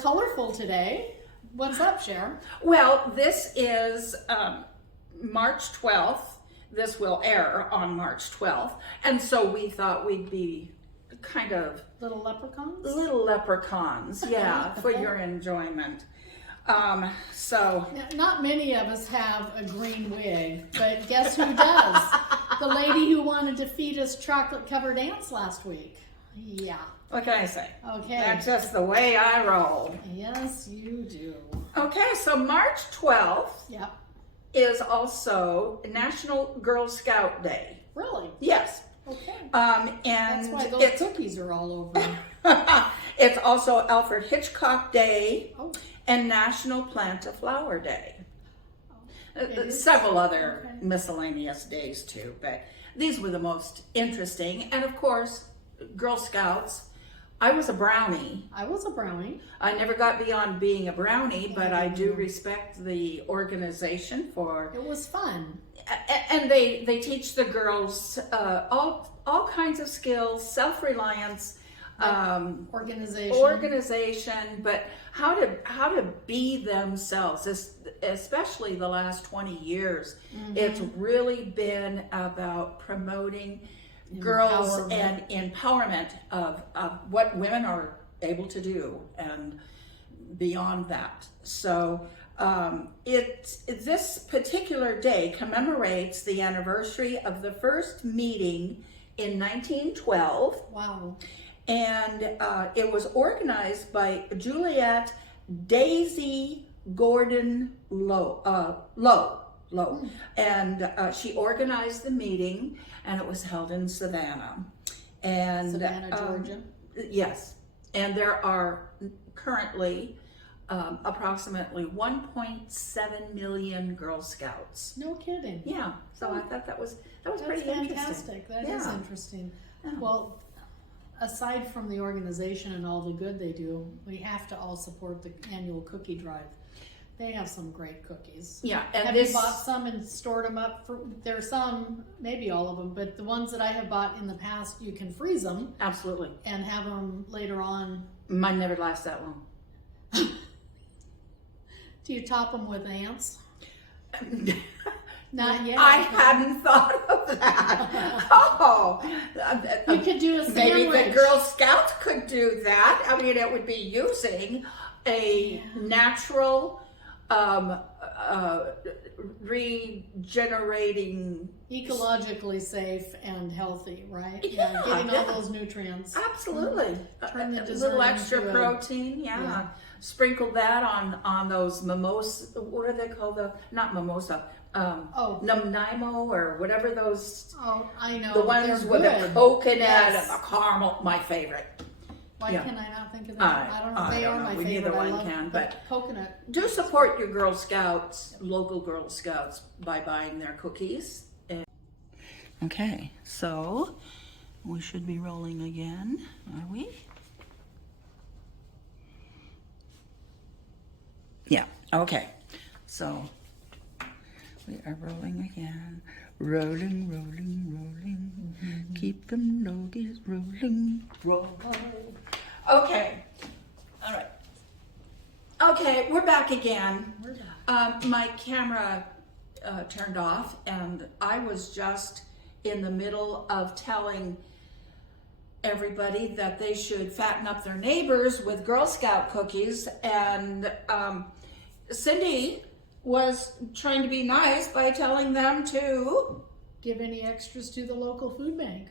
colorful today. What's up, Cher? Well, this is March 12th. This will air on March 12th. And so we thought we'd be kind of... Little leprechauns? Little leprechauns, yeah, for your enjoyment. So... Not many of us have a green wig, but guess who does? The lady who wanted to feed us chocolate-covered ants last week. Yeah. What can I say? Okay. That's just the way I roll. Yes, you do. Okay, so March 12th Yep. is also National Girl Scout Day. Really? Yes. Okay. And That's why those cookies are all over. it's also Alfred Hitchcock Day Oh. and National Plant a Flower Day. Is? Other Okay. miscellaneous days too, but these were the most interesting. And of course, Girl Scouts. I was a brownie. I was a brownie. I never got beyond being a brownie, but I do respect the organization for... It was fun. And they teach the girls all kinds of skills, self-reliance, organization, but how to be themselves. Especially the last 20 years, it's really been about promoting girls and empowerment of what women are able to do and beyond that. So this particular day commemorates the anniversary of the first meeting in 1912. Wow. And it was organized by Juliet Daisy Gordon Lowe. And she organized the meeting, and it was held in Savannah. And Savannah, Georgia. Yes. And there are currently approximately 1.7 million Girl Scouts. No kidding. Yeah. So I thought that was pretty fantastic. interesting. That is interesting. Yeah. Well, aside from the organization and all the good they do, we have to all support the annual cookie drive. They have some great cookies. Yeah, and have you bought some and stored them up? There are some, maybe all of them, but the ones that I have bought in the past, you can freeze them. Absolutely. And have them later on. Mine never lasts that long. Do you top them with ants? Not yet. I hadn't thought of that. Oh, you could do a sandwich. Maybe the Girl Scouts could do that. I mean, it would be using a natural, regenerating, ecologically safe and healthy, right? Yeah, getting all those nutrients. Absolutely. Turn the a dessert little extra into protein, yeah. Sprinkle that on those mimosa. What are they called? Not mimosa. Nanaimo or whatever those. Oh, I know. The ones with the coconut and the caramel. My favorite. Why can I not think of that? I don't know. They are my favorite. Neither I one love can, but coconut. Do support your Girl Scouts, local Girl Scouts, by buying their cookies. Okay, so we should be rolling again, are we? Yeah, okay. So we are rolling again. Rolling, rolling, rolling. Keep them logies rolling, roll. Okay. All right. Okay, we're back again. My camera turned off, and I was just in the middle of telling everybody that they should fatten up their neighbors with Girl Scout cookies, and Cindy was trying to be nice by telling them to give any extras to the local food bank.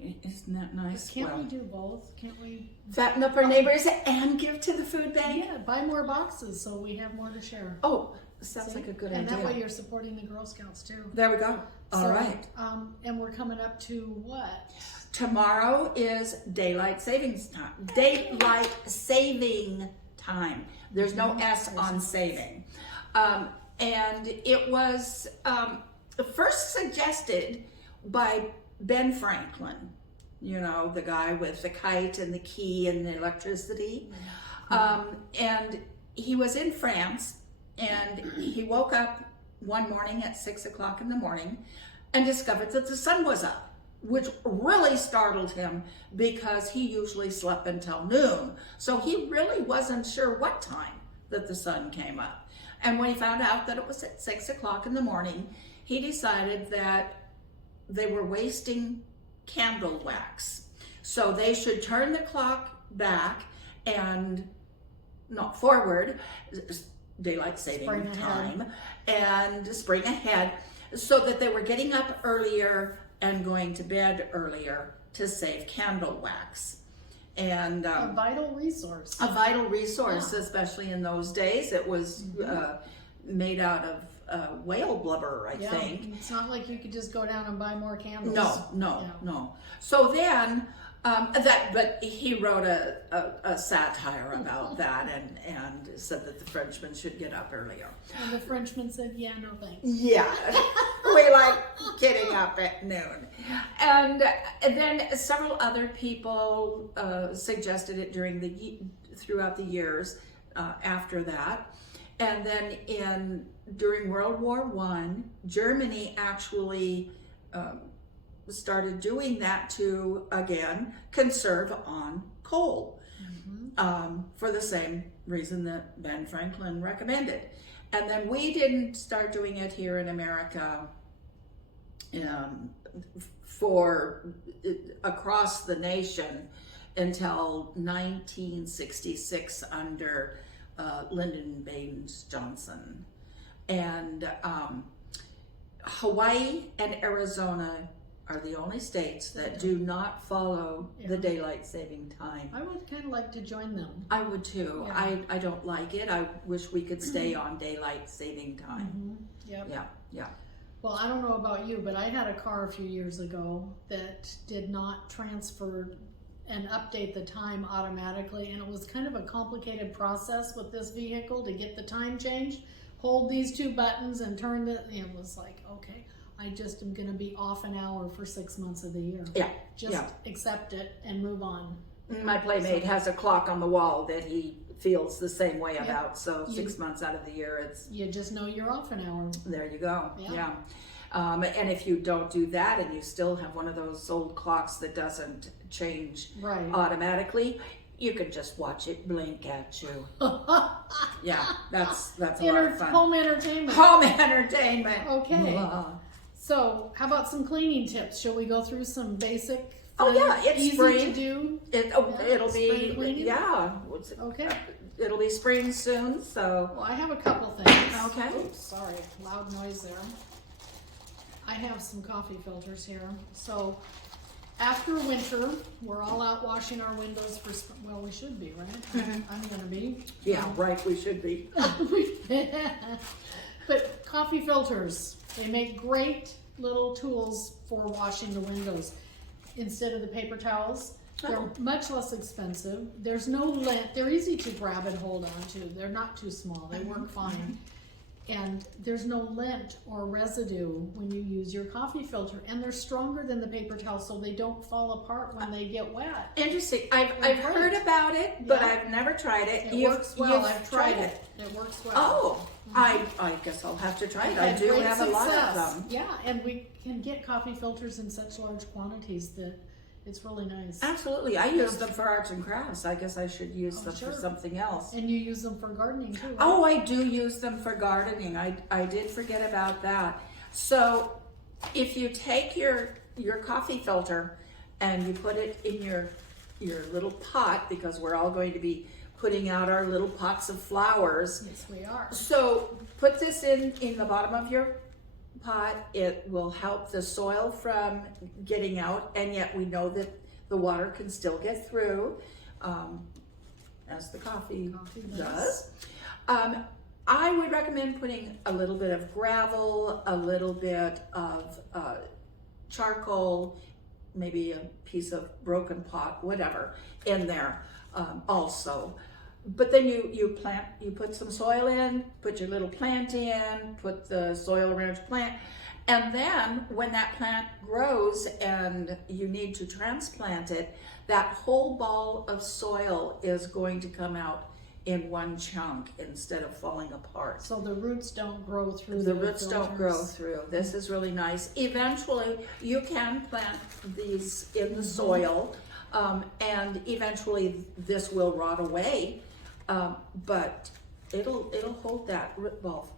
Isn't that nice? Can't we do both? Can't we fatten up our neighbors and give to the food bank? Yeah, buy more boxes so we have more to share. Oh, sounds like a good idea. And that way you're supporting the Girl Scouts too. There we go. All right. And we're coming up to what? Tomorrow is daylight savings time. Daylight saving time. There's no S on saving. And it was first suggested by Ben Franklin, you know, the guy with the kite and the key and the electricity. And he was in France, and he woke up one morning at 6 o'clock in the morning and discovered that the sun was up. which really startled him because he usually slept until noon. So he really wasn't sure what time that the sun came up. And when he found out that it was at 6 o'clock in the morning, he decided that they were wasting candle wax. So they should turn the clock back and not forward, daylight saving time, and spring ahead, so that they were getting up earlier and going to bed earlier to save candle wax. And a vital resource. A vital resource, especially in those days. It was made out of whale blubber, I think. It's not like you could just go down and buy more candles. No. So then, but he wrote a satire about that and said that the Frenchmen should get up earlier. And the Frenchman said, yeah, no thanks. Yeah, we like getting up at noon. And then several other people suggested it throughout the years after that. And then during World War I, Germany actually started doing that to, again, conserve on coal, for the same reason that Ben Franklin recommended. And then we didn't start doing it here in America for across the nation until 1966 under Lyndon Baines Johnson. And Hawaii and Arizona are the only states that do not follow the daylight saving time. I would kind of like to join them. I would too. Yeah. I don't like it. I wish we could stay on daylight saving time. Yeah. Well, I don't know about you, but I had a car a few years ago that did not transfer and update the time automatically, and it was kind of a complicated process with this vehicle to get the time changed. Hold these two buttons and turn it. It was like, okay, I just am going to be off an hour for 6 months of the year. Just accept it and move on. My playmate has a clock on the wall that he feels the same way about. So 6 months out of the year, you just know you're off an hour. There you go. Yeah. And if you don't do that and you still have one of those old clocks that doesn't change automatically, you can just watch it blink at you. Yeah, that's a lot of fun. Home entertainment. Home entertainment. Okay. So, how about some cleaning tips? Shall we go through some basic? It's easy spring. To do. It'll be cleaning? Okay. It'll be spring soon, so. Well, I have a couple things. Okay. Oops, sorry, loud noise there. I have some coffee filters here. So, after winter, we're all out washing our windows for spring. Well, we should be, right? I'm gonna be. Yeah, right. We should be. But coffee filters, they make great little tools for washing the windows instead of the paper towels. They're much less expensive. There's no lint. They're easy to grab and hold on to. They're not too small. They work fine. And there's no lint or residue when you use your coffee filter. And they're stronger than the paper towel, so they don't fall apart when they get wet. Interesting. I've heard about it, but I've never tried it. It works well. I've tried it. It works well. Oh, I guess I'll have to try it. I do have a lot of them. Yeah, and we can get coffee filters in such large quantities that it's really nice. Absolutely. I use them for arts and crafts. I guess I should use them for something else. And you use them for gardening too, right? Oh, I do use them for gardening. I did forget about that. So if you take your coffee filter and you put it in your little pot, because we're all going to be putting out our little pots of flowers. Yes, we are. So put this in the bottom of your pot. It will help the soil from getting out, and yet we know that the water can still get through, as the coffee does. I would recommend putting a little bit of gravel, a little bit of charcoal, maybe a piece of broken pot, whatever, in there also. But then you put some soil in, put your little plant in, put the soil around your plant, and then when that plant grows and you need to transplant it, that whole ball of soil is going to come out in one chunk instead of falling apart. So the roots don't grow through The roots don't grow filters. through. This is really nice. Eventually, you can plant these in the soil, and eventually this will rot away, but it'll hold that root ball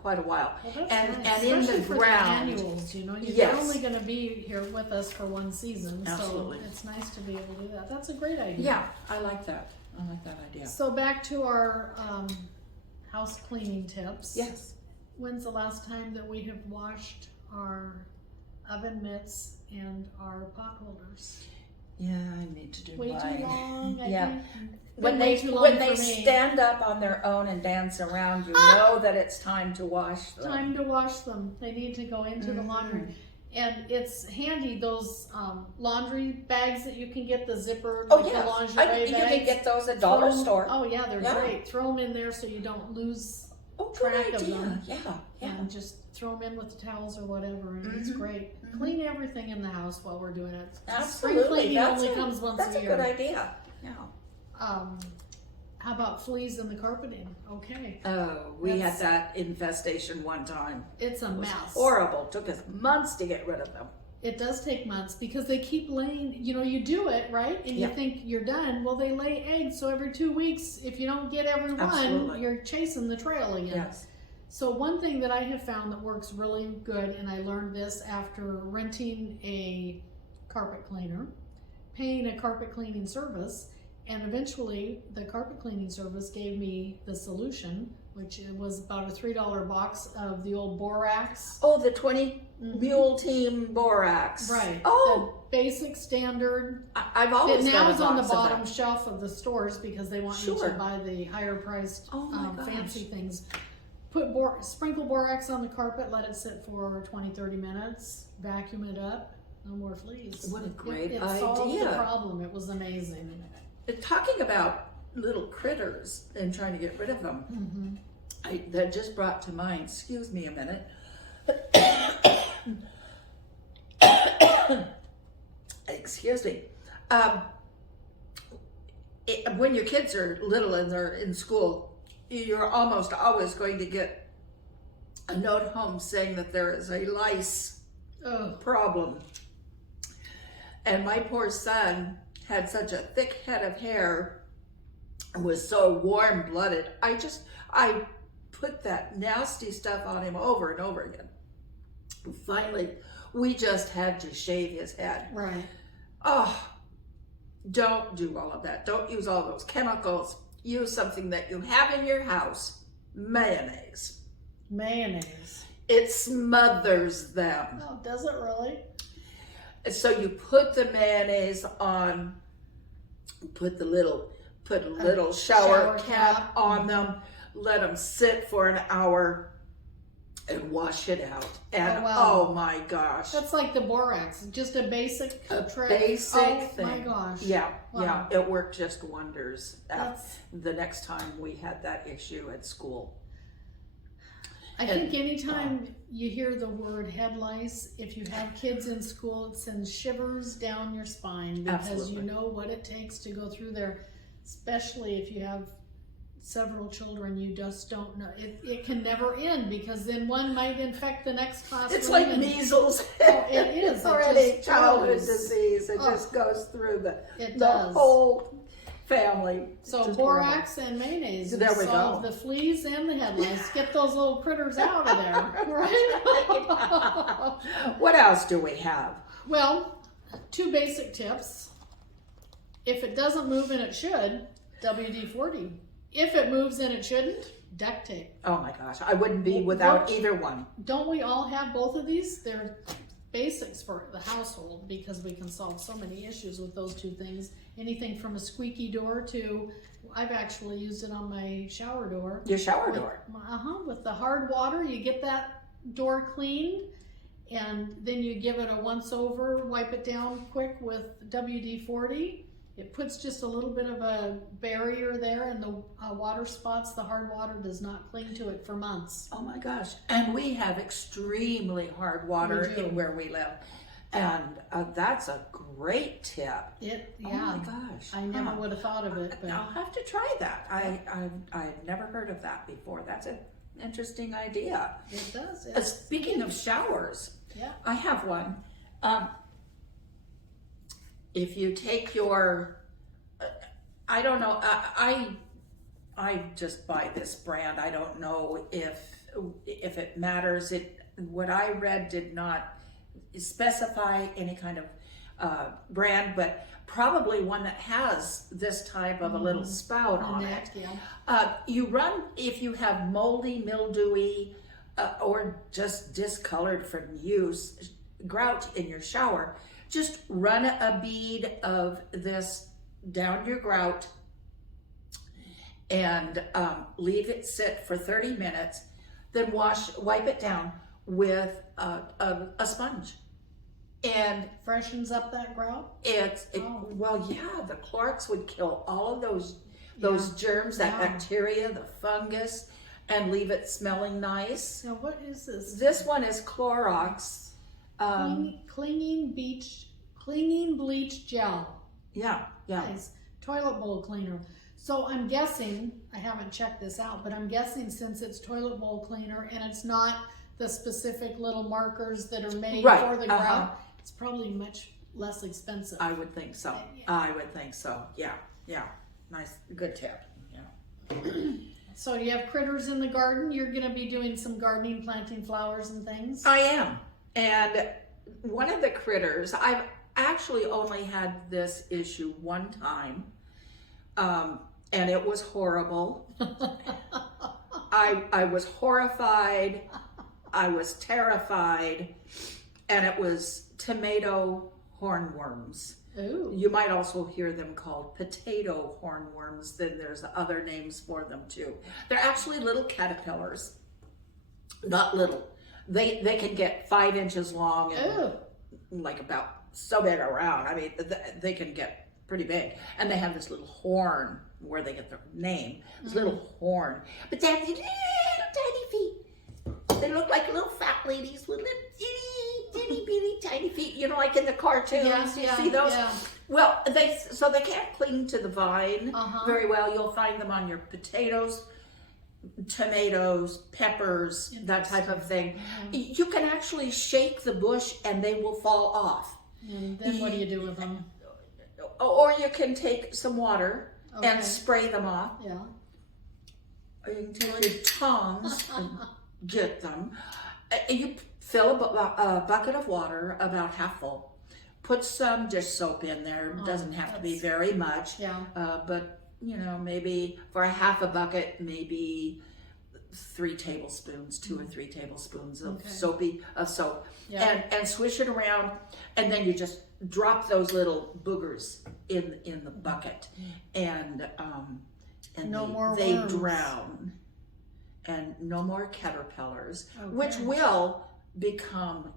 quite a while. Well, that's and nice. in Especially the for ground. the annuals, you know, you're Yes. only going to be here with us for one season, Absolutely. so it's nice to be able to do that. That's a great idea. Yeah, I like that. I like that idea. So back to our house cleaning tips. Yes. When's the last time that we have washed our oven mitts and our pot holders? Yeah, I need to do Way mine. too long, I Yeah. think. When Way they too long when for they me. stand up on their own and dance around, you know that it's time to wash them. Time to wash them. They need to go into the laundry. And it's handy, those laundry bags that you can get, the zipper, Oh like the yeah, lingerie you bags. can get those at dollar Throw 'em- store. Oh yeah, they're Yeah. great. Throw them in there so you don't lose Oh, good track of idea. them. Yeah, yeah. and just throw them in with the towels or whatever, and it's Mhm. great. Mhm. Clean everything in the house while we're doing it. Spring Absolutely. cleaning That's only comes once That's a a year. good idea. Yeah. How about fleas in the carpeting? Okay, Oh, we had That's- that infestation one time. it's a It was mess. horrible. Took us months to get rid of them. It does take months because they keep laying. You know, you do it right, and Yeah. you think you're done. Well, they lay eggs, so every 2 weeks, if you don't get every one, Absolutely. you're chasing the trail again. Yes. So one thing that I have found that works really good, and I learned this after renting a carpet cleaner, paying a carpet cleaning service, and eventually the carpet cleaning service gave me the solution, which it was about a $3 box of the old borax. Oh, the 20 Mhm. Mule Team Borax. Right. Oh, The basic standard. I've always It got now a is on the box of bottom them. shelf of the stores because they want you Sure. to buy the higher priced Oh my gosh. fancy things. Put sprinkle borax on the carpet, let it sit for 20-30 minutes, vacuum it up, no more fleas. What a great it solved the idea. problem. It was amazing. Talking about little critters and trying to get rid of them, Mm-hmm. that just brought to mind, excuse me a minute. Excuse me. When your kids are little and they're in school, you're almost always going to get a note home saying that there is a lice Oh, problem. And my poor son had such a thick head of hair and was so warm-blooded. I put that nasty stuff on him over and over again. Finally, we just had to shave his head. right. Oh, don't do all of that. Don't use all those chemicals. Use something that you have in your house. Mayonnaise. Mayonnaise. It smothers them. Oh, does it really? So you put the mayonnaise on, put a little shower shower cap cap. on them, let them sit for an hour and wash it out. And Oh, wow. oh my gosh. That's like the borax, just a basic trick. Basic oh, thing. my gosh. Yeah, Wow. yeah, it worked just wonders. That's, The next time we had that issue at school. I think anytime you hear the word head lice, if you have kids in school, it sends shivers down your spine because Absolutely. you know what it takes to go through there, especially if you have several children. You just don't know. It can never end because then one might infect the next classroom. It's like and- measles. Oh, it is. It Already just childhood goes. disease. It Oh. just goes through It the does. whole family. So Just borax and mayonnaise There we solve go. the fleas and the head lice. Get those little critters out of there, right? horrible. What else do we have? Well, 2 basic tips. If it doesn't move and it should, WD-40. If it moves and it shouldn't, duct tape. Oh my gosh, I wouldn't be without either one. Don't we all have both of these? They're basics for the household because we can solve so many issues with those 2 things. Anything from a squeaky door to, I've actually used it on my shower door. Your shower door. With the hard water, you get that door cleaned, and then you give it a once over, wipe it down quick with WD-40. It puts just a little bit of a barrier there, and the water spots, the hard water does not cling to it for months. Oh my gosh. And we have extremely hard water We do. in where we live. And that's a great tip. Yeah. Oh my gosh. I never would have thought of it, but I'll have to try that. I've never heard of that before. That's an interesting idea. it does. Yes. Speaking of showers, Yeah. I have one. If you take your, I don't know, I just buy this brand. I don't know if it matters. What I read did not specify any kind of brand, but probably one that has this type of a little spout on it. Yeah. You run, if you have moldy, mildewy, or just discolored from use, grout in your shower, just run a bead of this down your grout and leave it sit for 30 minutes, then wipe it down with a sponge. And Freshens up that grout. well, yeah, the Clorox would kill all of those germs, that bacteria, the fungus, and leave it smelling nice. Now, what is this? This one is Clorox. Clinging bleach gel. Yeah. Nice. Toilet bowl cleaner. So I'm guessing, I haven't checked this out, but I'm guessing since it's toilet bowl cleaner and it's not the specific little markers that are made for the grout, it's probably much less expensive. I would think so. I would think so. Yeah. Nice, good tip. Yeah. So you have critters in the garden. You're going to be doing some gardening, planting flowers and things. I am. And one of the critters, I've actually only had this issue one time, and it was horrible. I was horrified. I was terrified, and it was tomato hornworms. Ooh. You might also hear them called potato hornworms. Then there's other names for them too. They're actually little caterpillars. Not little. They can get 5 inches long and like about so big around. I mean, they can get pretty big. And they have this little horn where they get their name. This little horn. But they have these little tiny feet. They look like little fat ladies with little itty bitty tiny feet, you know, like in the cartoons. You see those? Yeah. Well, they can't cling to the vine very well. You'll find them on your potatoes, tomatoes, peppers, that type of thing. You can actually shake the bush and they will fall off. And then what do you do with them? Or you can take some water and spray them off. Yeah. Or you can take your tongs and get them. You fill a bucket of water about half full. Put some dish soap in there. Doesn't have to be very much. Yeah. But you know, maybe for a half a bucket, maybe 3 tablespoons, 2 or 3 tablespoons of soap, and swish it around, and then you just drop those little boogers in the bucket, and they drown, and no more caterpillars, which will become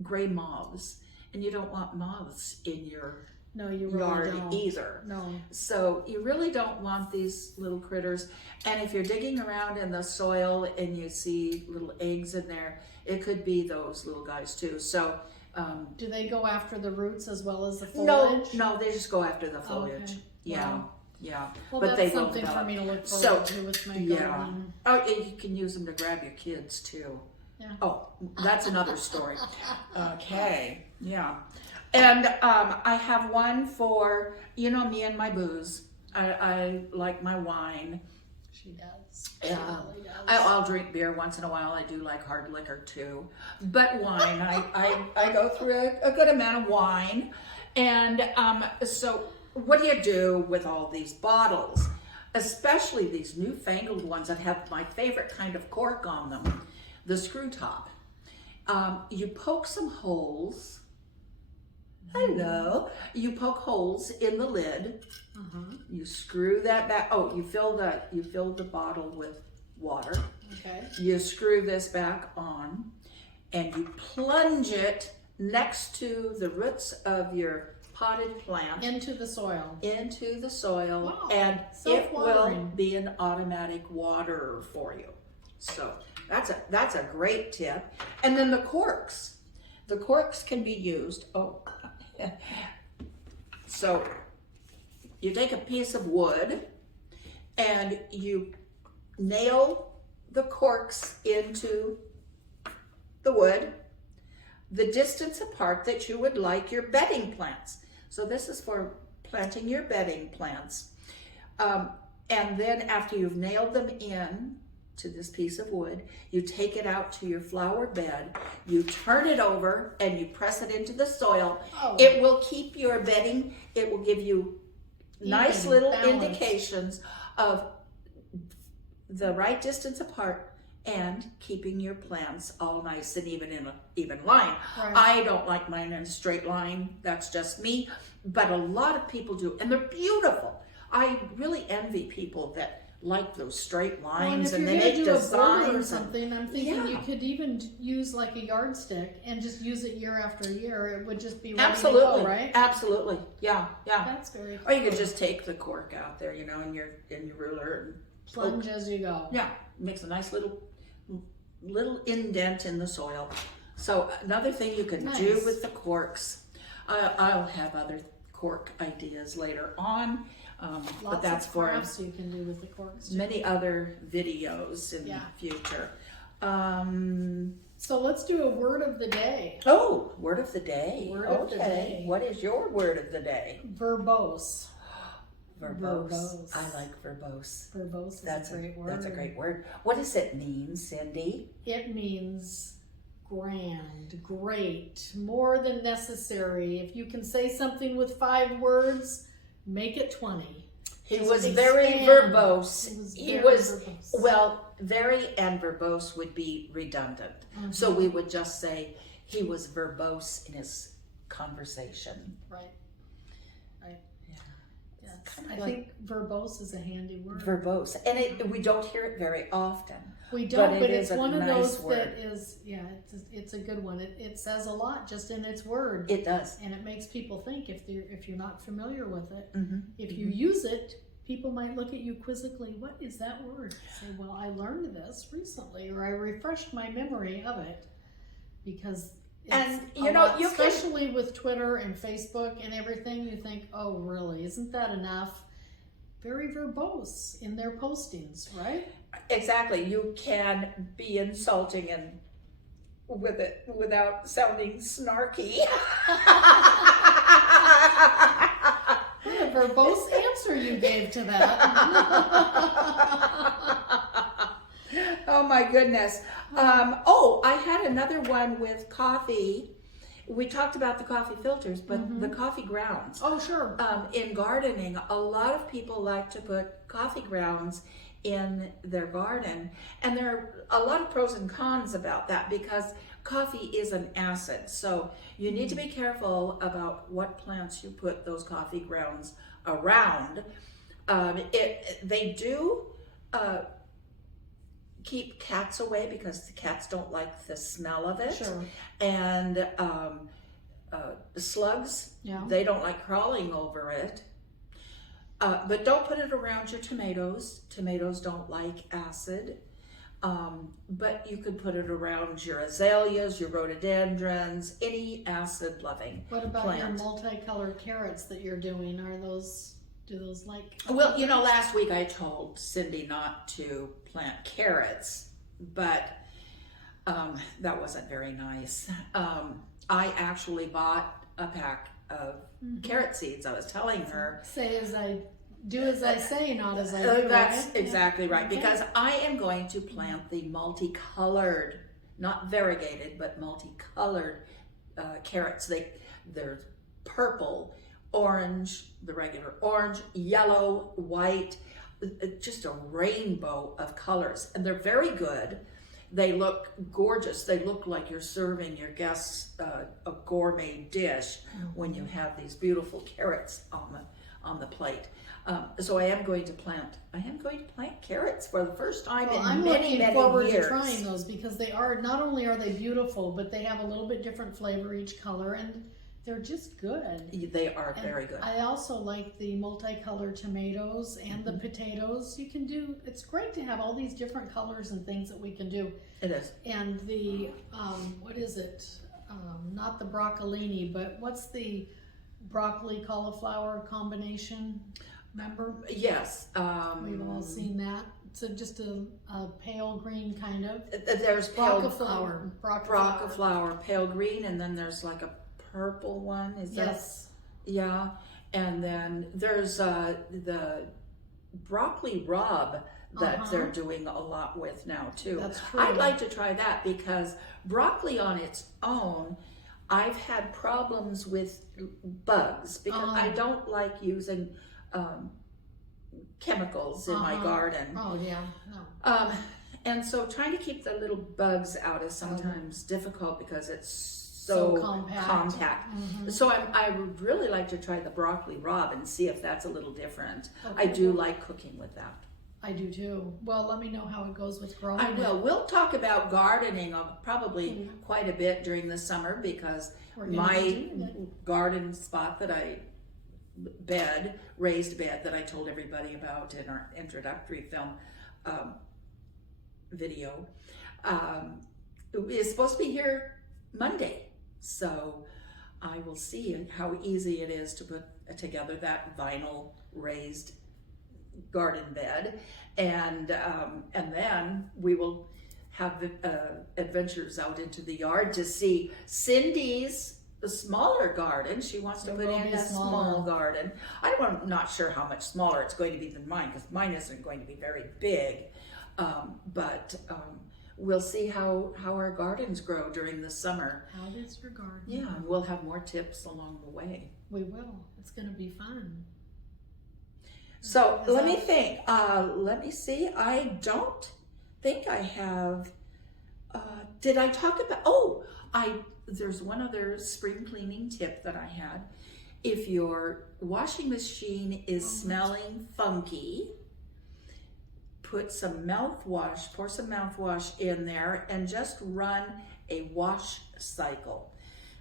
gray moths, and you don't want moths in your yard either. No. So you really don't want these little critters. And if you're digging around in the soil and you see little eggs in there, it could be those little guys too. So do they go after the roots as well as the foliage? No, they just go after the foliage. Okay. Yeah. Wow. Yeah. Well, but that's something for me to look forward to with my gardening. Oh, and you can use them to grab your kids too. Yeah. Oh, that's another story. Okay. Yeah. And I have one for, you know, me and my booze. I like my wine. She does. Yeah. Really does. I'll drink beer once in a while. I do like hard liquor too. But wine, I go through a good amount of wine. And so what do you do with all these bottles? Especially these newfangled ones that have my favorite kind of cork on them, the screw top. You poke some holes. Hello. You poke holes in the lid. You screw that back. Oh, you fill the bottle with water. Okay. You screw this back on, and you plunge it next to the roots of your potted plant into the soil. Wow. And it will be an automatic waterer for you. So that's a great tip. And then the corks. The corks can be used. So you take a piece of wood and you nail the corks into the wood the distance apart that you would like your bedding plants. So this is for planting your bedding plants. And then after you've nailed them in to this piece of wood, you take it out to your flower bed, you turn it over and you press it into the soil. Oh. It will keep your bedding, it will give you nice Even, little balanced. indications of the right distance apart and keeping your plants all nice and even in an even line. Right. I don't like mine in a straight line, that's just me, but a lot of people do, and they're beautiful. I really envy people that like those straight lines, and and if they you're make gonna do a border or designs. And, something, I'm thinking you Yeah. could even use like a yardstick and just use it year after year. It would just be ready absolutely, to go, right? absolutely, yeah. That's very cool. Or you could just take the cork out there, in your ruler, and plunge as you go. yeah, makes a nice little indent in the soil. So another thing you can do Nice. with the corks, I'll have other cork ideas later on, but Lots that's of for crafts you can do with the corks too. many other videos in Yeah. the future. So let's do a word of the day. Oh, word of the day. Word of the day. What is your word of the day? Verbose. Verbose. Verbose. I like verbose. Verbose is That's a great word. That's a great word. What does it mean, Cindy? It means grand, great, more than necessary. If you can say something with 5 words, make it 20. He Just was very expand. verbose. He was very verbose. Well, very and verbose would be redundant. So we would just say he was verbose in his conversation. Right. Yeah. Yes. kind of I like- think verbose is a handy word. Verbose. And we don't hear it very often. We don't, but it it's is a one of nice those word. that is, it's a good one. It says a lot just in its word. It does. And it makes people think if you're not familiar with it. Mm-hmm. If you use it, people might look at you quizzically, what is that word? Say, well, I learned this recently, or I refreshed my memory of it. Because it's And, a lot, you can- especially with Twitter and Facebook and everything, you think, oh, really, isn't that enough? Very verbose in their postings, right? Exactly. You can be insulting and with it without sounding snarky. What a verbose answer you gave to that. Oh my goodness. I had another one with coffee. We talked about the coffee filters, but the coffee grounds. Oh, sure. In gardening, a lot of people like to put coffee grounds in their garden, and there are a lot of pros and cons about that because coffee is an acid, so you need to be careful about what plants you put those coffee grounds around. They do keep cats away because the cats don't like the smell of it. Sure. And slugs, Yeah. they don't like crawling over it. But don't put it around your tomatoes. Tomatoes don't like acid. But you could put it around your azaleas, your rhododendrons, any acid-loving What about plant. your multicolored carrots that you're doing? Do those like? Well, last week I told Cindy not to plant carrots, but that wasn't very nice. I actually bought a pack of carrot seeds. I was telling her. Do as I say, not as I do. That's right? exactly right, Okay. because I am going to plant the multicolored, not variegated, but multicolored carrots. They're purple, orange, the regular orange, yellow, white, just a rainbow of colors. And they're very good. They look gorgeous. They look like you're serving your guests a gourmet dish when you have these beautiful carrots on the plate. So I am going to plant carrots for the first time in I'm many, looking many forward years. to trying those because they are not only are they beautiful, but they have a little bit different flavor each color, and they're just good. They are And very good. I also like the multicolored tomatoes and the potatoes. It's great to have all these different colors and things that we can do. It is. And the what is it? not the broccolini, but what's the broccoli cauliflower combination? Remember? Yes. We've all seen that. So just a pale green kind of. There's pale Broccoflower. Broccoflower, pale green, and then there's like a purple one. Is that? Yes. Yeah. And then there's the broccoli rub that they're doing a lot with now too. That's true. I'd like to try that because broccoli on its own, I've had problems with bugs because I don't like using chemicals in my garden. Oh yeah, no. And so trying to keep the little bugs out is sometimes difficult because it's so compact. So I would really like to try the broccoli rabe and see if that's a little different. Okay. I do like cooking with that. I do too. Well, let me know how it goes with growing. I will. We'll talk about gardening probably quite a bit during the summer because my garden spot that I raised bed that I told everybody about in our introductory film video is supposed to be here Monday. So I will see how easy it is to put together that vinyl raised garden bed, and then we will have adventures out into the yard to see Cindy's smaller garden. She wants to put in a small garden. I'm not sure how much smaller it's going to be than mine because mine isn't going to be very big, but we'll see how our gardens grow during the summer. How is your garden? Yeah, and we'll have more tips along the way. We will. It's going to be fun. So let me think. Let me see. I don't think I have. Did I talk about? There's one other spring cleaning tip that I had. If your washing machine is smelling funky, pour some mouthwash in there and just run a wash cycle.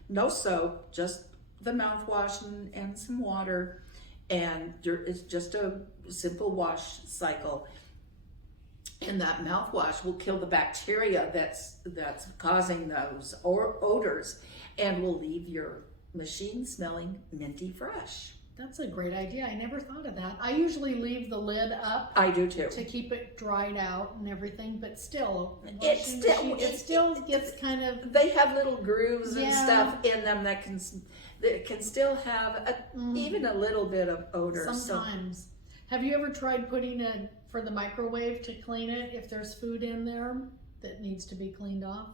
No soap, just the mouthwash and some water. And it's just a simple wash cycle. And that mouthwash will kill the bacteria that's causing those odors and will leave your machine smelling minty fresh. That's a great idea. I never thought of that. I usually leave the lid up. I do too. To keep it dried out and everything, but still, it still gets kind of. They have little grooves and stuff in them that can still have even a little bit of odor. Sometimes. So. Have you ever tried putting for the microwave to clean it if there's food in there that needs to be cleaned off?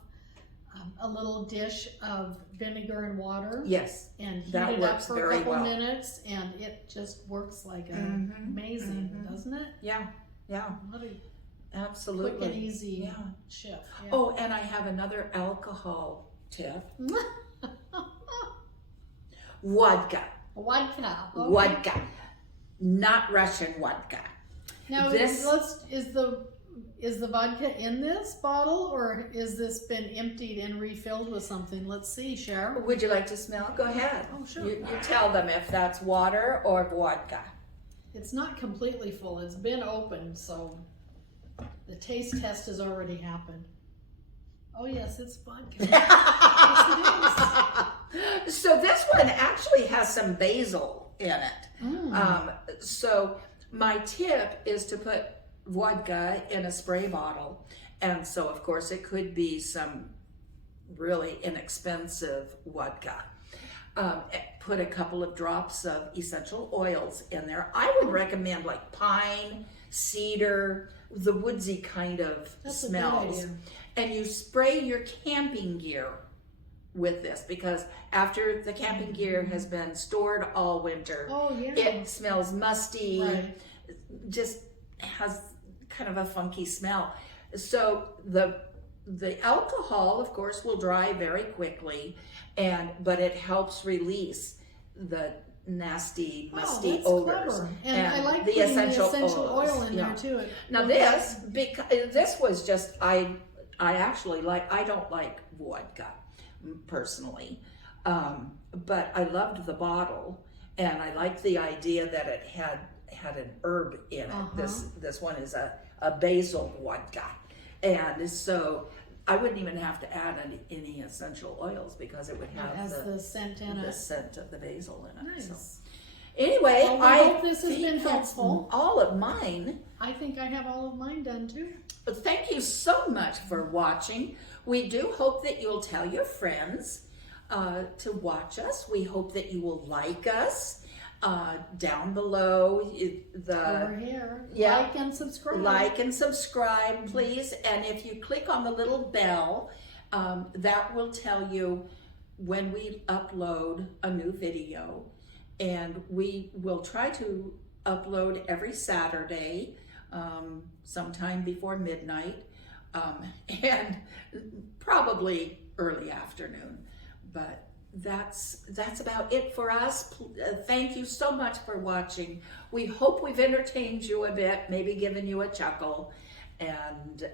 A little dish of vinegar and water. Yes, and heat it up for a couple minutes, and it just works like amazing, doesn't it? Yeah, yeah. What a absolutely quick and easy shift. Yeah. Oh, and I have another alcohol tip. Vodka. Vodka. Okay. Vodka. Not Russian vodka. Now, is the vodka in this bottle, or is this been emptied and refilled with something? Let's see, Cher. Would you like to smell? Go ahead. Oh, sure. You tell them if that's water or vodka. It's not completely full. It's been opened, so the taste test has already happened. Oh, yes, it's vodka. Yes, it is. So this one actually has some basil in it. So my tip is to put vodka in a spray bottle, and so of course it could be some really inexpensive vodka. Put a couple of drops of essential oils in there. I would recommend like pine, cedar, the woodsy kind of smells. And you spray your camping gear with this because after the camping gear has been stored all winter, it smells musty, just has kind of a funky smell. So the alcohol, of course, will dry very quickly, but it helps release the nasty, musty odors. Clever. And I like the essential oil in there too. Now this was just I actually I don't like vodka personally, but I loved the bottle and I liked the idea that it had an herb in it. This one is a basil vodka, and so I wouldn't even have to add any essential oils because it would It have has the scent in the it. scent of the basil in it. So. Nice. Anyway, Well, we I hope this has think been that's helpful. all of mine. I think I have all of mine done too. But thank you so much for watching. We do hope that you'll tell your friends to watch us. We hope that you will like us. Down below, Over here. yeah. Like and subscribe. Like and subscribe, please. And if you click on the little bell, that will tell you when we upload a new video. And we will try to upload every Saturday, sometime before midnight, and probably early afternoon. But that's about it for us. Thank you so much for watching. We hope we've entertained you a bit, maybe given you a chuckle, and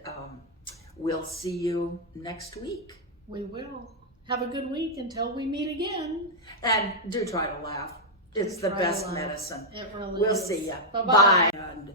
we'll see you next week. We will. Have a good week until we meet again. And do try to laugh. It's the Try to best laugh. medicine. It really We'll is. see ya. Bye-bye. Bye.